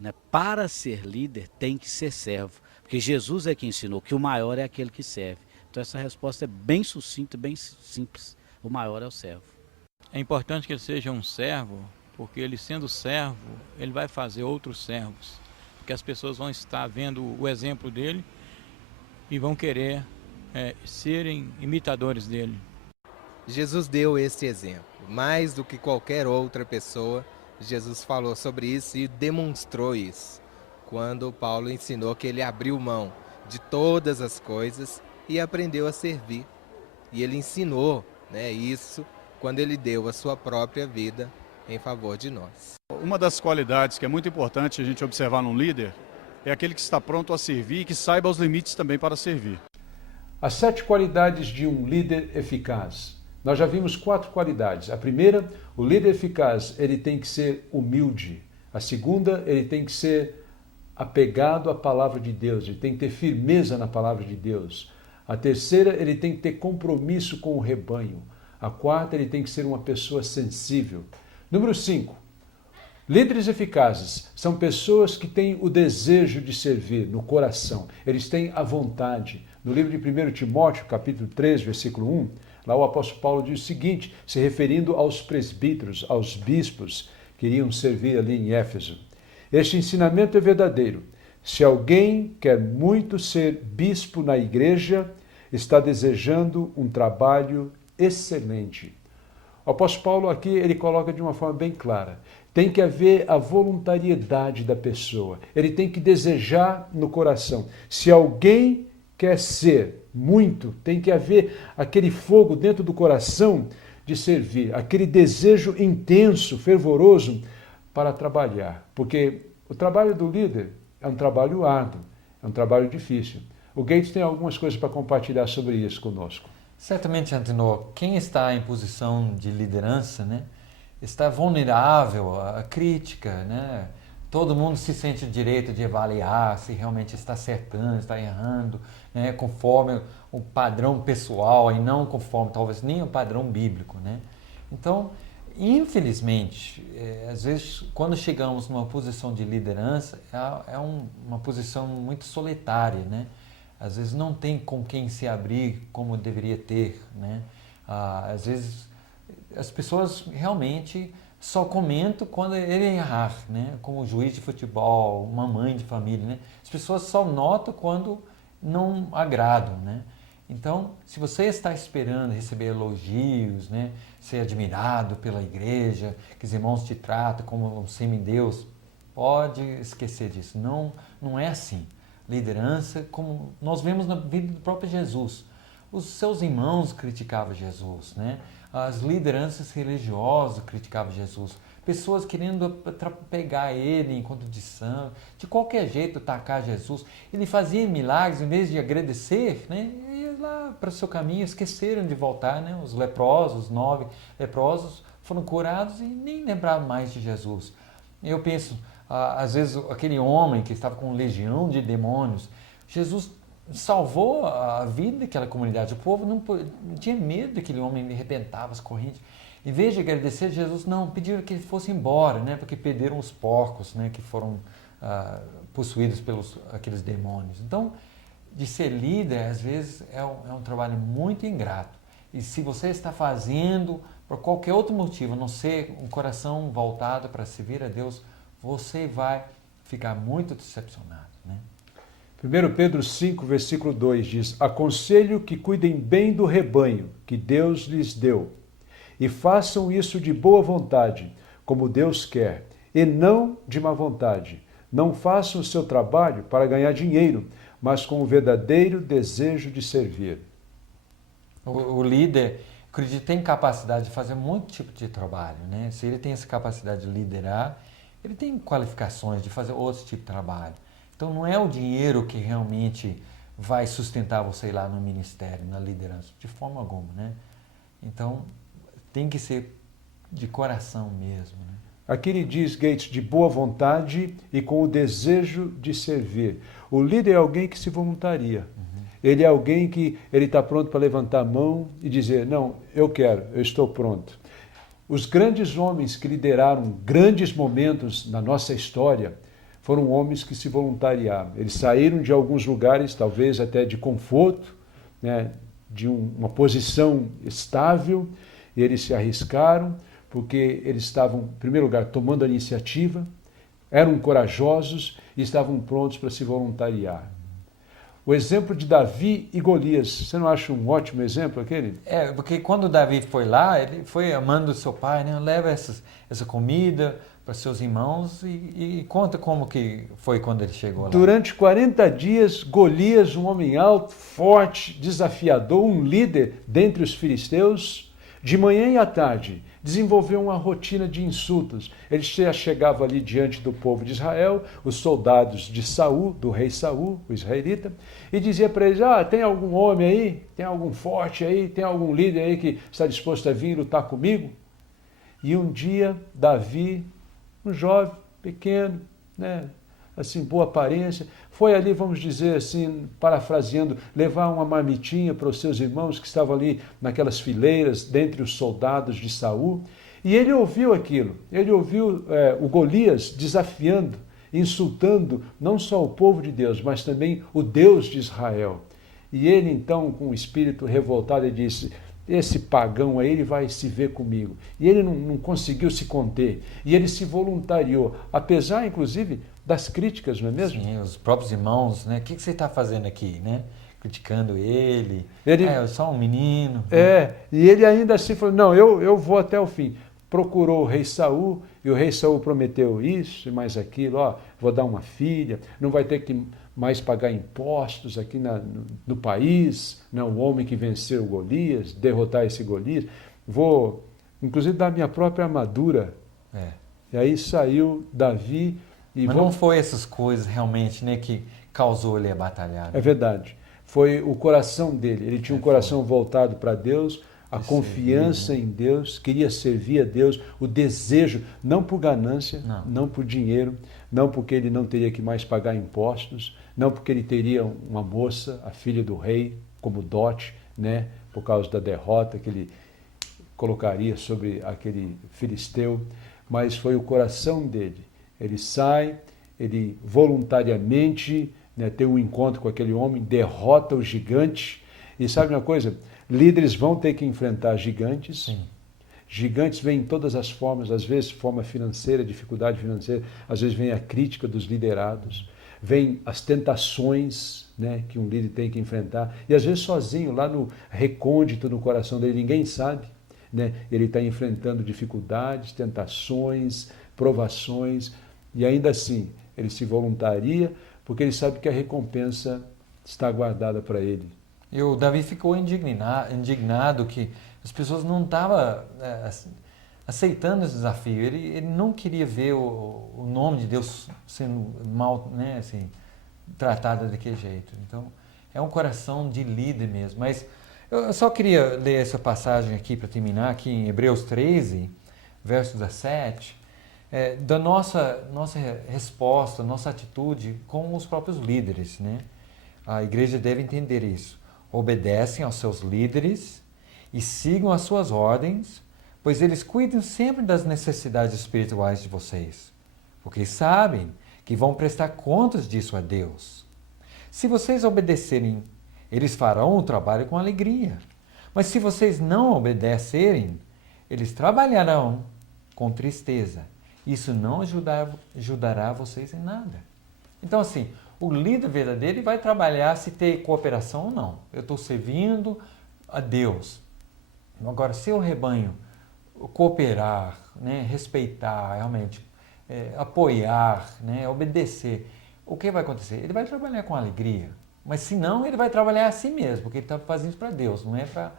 né? Para ser líder tem que ser servo, porque Jesus é que ensinou que o maior é aquele que serve. Então essa resposta é bem sucinta, bem simples. O maior é o servo. É importante que ele seja um servo, porque ele sendo servo, ele vai fazer outros servos. Porque as pessoas vão estar vendo o exemplo dele e vão querer serem imitadores dele. Jesus deu este exemplo. Mais do que qualquer outra pessoa, Jesus falou sobre isso e demonstrou isso. Quando Paulo ensinou que ele abriu mão de todas as coisas e aprendeu a servir. E ele ensinou, né, isso quando ele deu a sua própria vida em favor de nós. Uma das qualidades que é muito importante a gente observar num líder é aquele que está pronto a servir e que saiba os limites também para servir. As 7 qualidades de um líder eficaz. Nós já vimos 4 qualidades. A primeira, o líder eficaz, ele tem que ser humilde. A segunda, ele tem que ser apegado à palavra de Deus, ele tem que ter firmeza na palavra de Deus. A terceira, ele tem que ter compromisso com o rebanho. A quarta, ele tem que ser uma pessoa sensível. Número 5. Líderes eficazes são pessoas que têm o desejo de servir no coração. Eles têm a vontade. No livro de 1 Timóteo, capítulo 3, versículo 1, lá o apóstolo Paulo diz o seguinte, se referindo aos presbíteros, aos bispos que iriam servir ali em Éfeso. Este ensinamento é verdadeiro. Se alguém quer muito ser bispo na igreja, está desejando um trabalho excelente. O apóstolo Paulo aqui ele coloca de uma forma bem clara. Tem que haver a voluntariedade da pessoa. Ele tem que desejar no coração. Se alguém quer ser muito, tem que haver aquele fogo dentro do coração de servir, aquele desejo intenso, fervoroso para trabalhar. Porque o trabalho do líder é um trabalho árduo, é um trabalho difícil. O Gates tem algumas coisas para compartilhar sobre isso conosco. Certamente, Antenor, quem está em posição de liderança, né, está vulnerável à crítica, né? Todo mundo se sente o direito de avaliar se realmente está acertando, está errando, né, conforme o padrão pessoal e não conforme talvez nem o padrão bíblico, né? Então, infelizmente, às vezes quando chegamos numa posição de liderança uma posição muito solitária, né? Às vezes não tem com quem se abrir como deveria ter, né? Às vezes as pessoas realmente só comentam quando ele errar, né? Como o juiz de futebol, uma mãe de família, né? As pessoas só notam quando não agradam, né? Então, se você está esperando receber elogios, né? Ser admirado pela igreja, que os irmãos te tratam como um semideus, pode esquecer disso. Não é assim. Liderança, como nós vemos na vida do próprio Jesus. Os seus irmãos criticavam Jesus, né? As lideranças religiosas criticavam Jesus. Pessoas querendo pegar ele em contradição, de qualquer jeito atacar Jesus. Ele fazia milagres, em vez de agradecer, né? Ia lá para o seu caminho, esqueceram de voltar, né? Os leprosos, os 9 leprosos foram curados e nem lembravam mais de Jesus. Eu penso, às vezes aquele homem que estava com legião de demônios, Jesus salvou a vida daquela comunidade. O povo não tinha medo daquele homem, ele arrebentava as correntes. Em vez de agradecer, Jesus não pediu que ele fosse embora, né? Porque perderam os porcos, né? Que foram possuídos pelos aqueles demônios. Então, de ser líder, às vezes, é um trabalho muito ingrato. E se você está fazendo por qualquer outro motivo, a não ser um coração voltado para servir a Deus, você vai ficar muito decepcionado, né? 1 Pedro 5, versículo 2 diz, aconselho que cuidem bem do rebanho que Deus lhes deu, e façam isso de boa vontade, como Deus quer, e não de má vontade. Não façam o seu trabalho para ganhar dinheiro, mas com o verdadeiro desejo de servir. O líder, acredito, tem capacidade de fazer muito tipo de trabalho, né? Se ele tem essa capacidade de liderar, ele tem qualificações de fazer outro tipo de trabalho. Então não é o dinheiro que realmente vai sustentar você lá no ministério, na liderança, de forma alguma, né? Então tem que ser de coração mesmo, né? Aqui ele diz, Gates, de boa vontade e com o desejo de servir. O líder é alguém que se voluntaria. Ele é alguém que ele está pronto para levantar a mão e dizer, não, eu quero, eu estou pronto. Os grandes homens que lideraram grandes momentos na nossa história foram homens que se voluntariaram. Eles saíram de alguns lugares, talvez até de conforto, né, de uma posição estável, e eles se arriscaram, porque eles estavam, em primeiro lugar, tomando a iniciativa, eram corajosos e estavam prontos para se voluntariar. O exemplo de Davi e Golias, você não acha um ótimo exemplo aquele? Porque quando Davi foi lá, ele foi amando seu pai, né? Leva essa comida para seus irmãos e conta como que foi quando ele chegou lá. Durante 40 dias, Golias, um homem alto, forte, desafiador, um líder dentre os filisteus, de manhã e à tarde, desenvolveu uma rotina de insultos. Ele já chegava ali diante do povo de Israel, os soldados de Saul, do rei Saul, o israelita, e dizia para eles, tem algum homem aí, tem algum forte aí, tem algum líder aí que está disposto a vir lutar comigo? E um dia, Davi, um jovem, pequeno, né, assim, boa aparência, foi ali, vamos dizer assim, parafraseando, levar uma marmitinha para os seus irmãos que estavam ali naquelas fileiras, dentre os soldados de Saul, e ele ouviu aquilo, ele ouviu o Golias desafiando, insultando não só o povo de Deus, mas também o Deus de Israel. E ele então, com o espírito revoltado, ele disse, esse pagão aí, ele vai se ver comigo. E ele não conseguiu se conter, e ele se voluntariou, apesar, inclusive, das críticas, não é mesmo? Sim, os próprios irmãos, né? O que você está fazendo aqui, né? Criticando ele. É só um menino. E ele ainda assim falou, não, eu vou até o fim. Procurou o rei Saul, e o rei Saul prometeu isso e mais aquilo, vou dar uma filha, não vai ter que mais pagar impostos aqui no país, né? O homem que venceu o Golias, derrotar esse Golias, vou, inclusive, dar minha própria armadura. E aí saiu Davi. Mas não foi essas coisas realmente, né, que causou ele a batalhar. Né? É verdade. Foi o coração dele. Ele tinha um coração voltado para Deus, a confiança em Deus, queria servir a Deus, o desejo, não por ganância, não por dinheiro, não porque ele não teria que mais pagar impostos, não porque ele teria uma moça, a filha do rei, como dote, né, por causa da derrota que ele colocaria sobre aquele filisteu, mas foi o coração dele. Ele sai, ele voluntariamente, né, tem um encontro com aquele homem, derrota o gigante. E sabe uma coisa? Líderes vão ter que enfrentar gigantes. Sim. Gigantes vêm em todas as formas, às vezes forma financeira, dificuldade financeira, às vezes vem a crítica dos liderados, vem as tentações, né, que um líder tem que enfrentar. E às vezes sozinho, lá no recôndito no coração dele, ninguém sabe. Né? Ele está enfrentando dificuldades, tentações, provações, e ainda assim ele se voluntaria, porque ele sabe que a recompensa está guardada para ele. E o Davi ficou indignado que as pessoas não estavam aceitando esse desafio. Ele não queria ver o nome de Deus sendo mal, né, assim, tratado daquele jeito. Então, é um coração de líder mesmo. Mas eu só queria ler essa passagem aqui para terminar, aqui em Hebreus 13, verso 17, da nossa resposta, nossa atitude com os próprios líderes, né? A igreja deve entender isso. Obedecem aos seus líderes e sigam as suas ordens, pois eles cuidam sempre das necessidades espirituais de vocês, porque sabem que vão prestar contas disso a Deus. Se vocês obedecerem, eles farão o trabalho com alegria. Mas se vocês não obedecerem, eles trabalharão com tristeza. Isso não ajudará vocês em nada. Então, assim, o líder verdadeiro vai trabalhar se ter cooperação ou não. Eu estou servindo a Deus. Agora, se o rebanho cooperar, né, respeitar, realmente, apoiar, né, obedecer, o que vai acontecer? Ele vai trabalhar com alegria. Mas se não, ele vai trabalhar assim mesmo, porque ele está fazendo isso para Deus. Não é para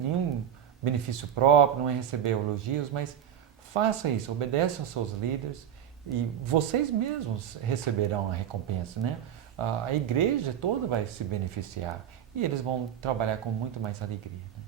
nenhum benefício próprio, não é receber elogios, mas faça isso, obedeça aos seus líderes e vocês mesmos receberão a recompensa, né? A igreja toda vai se beneficiar e eles vão trabalhar com muito mais alegria. Né?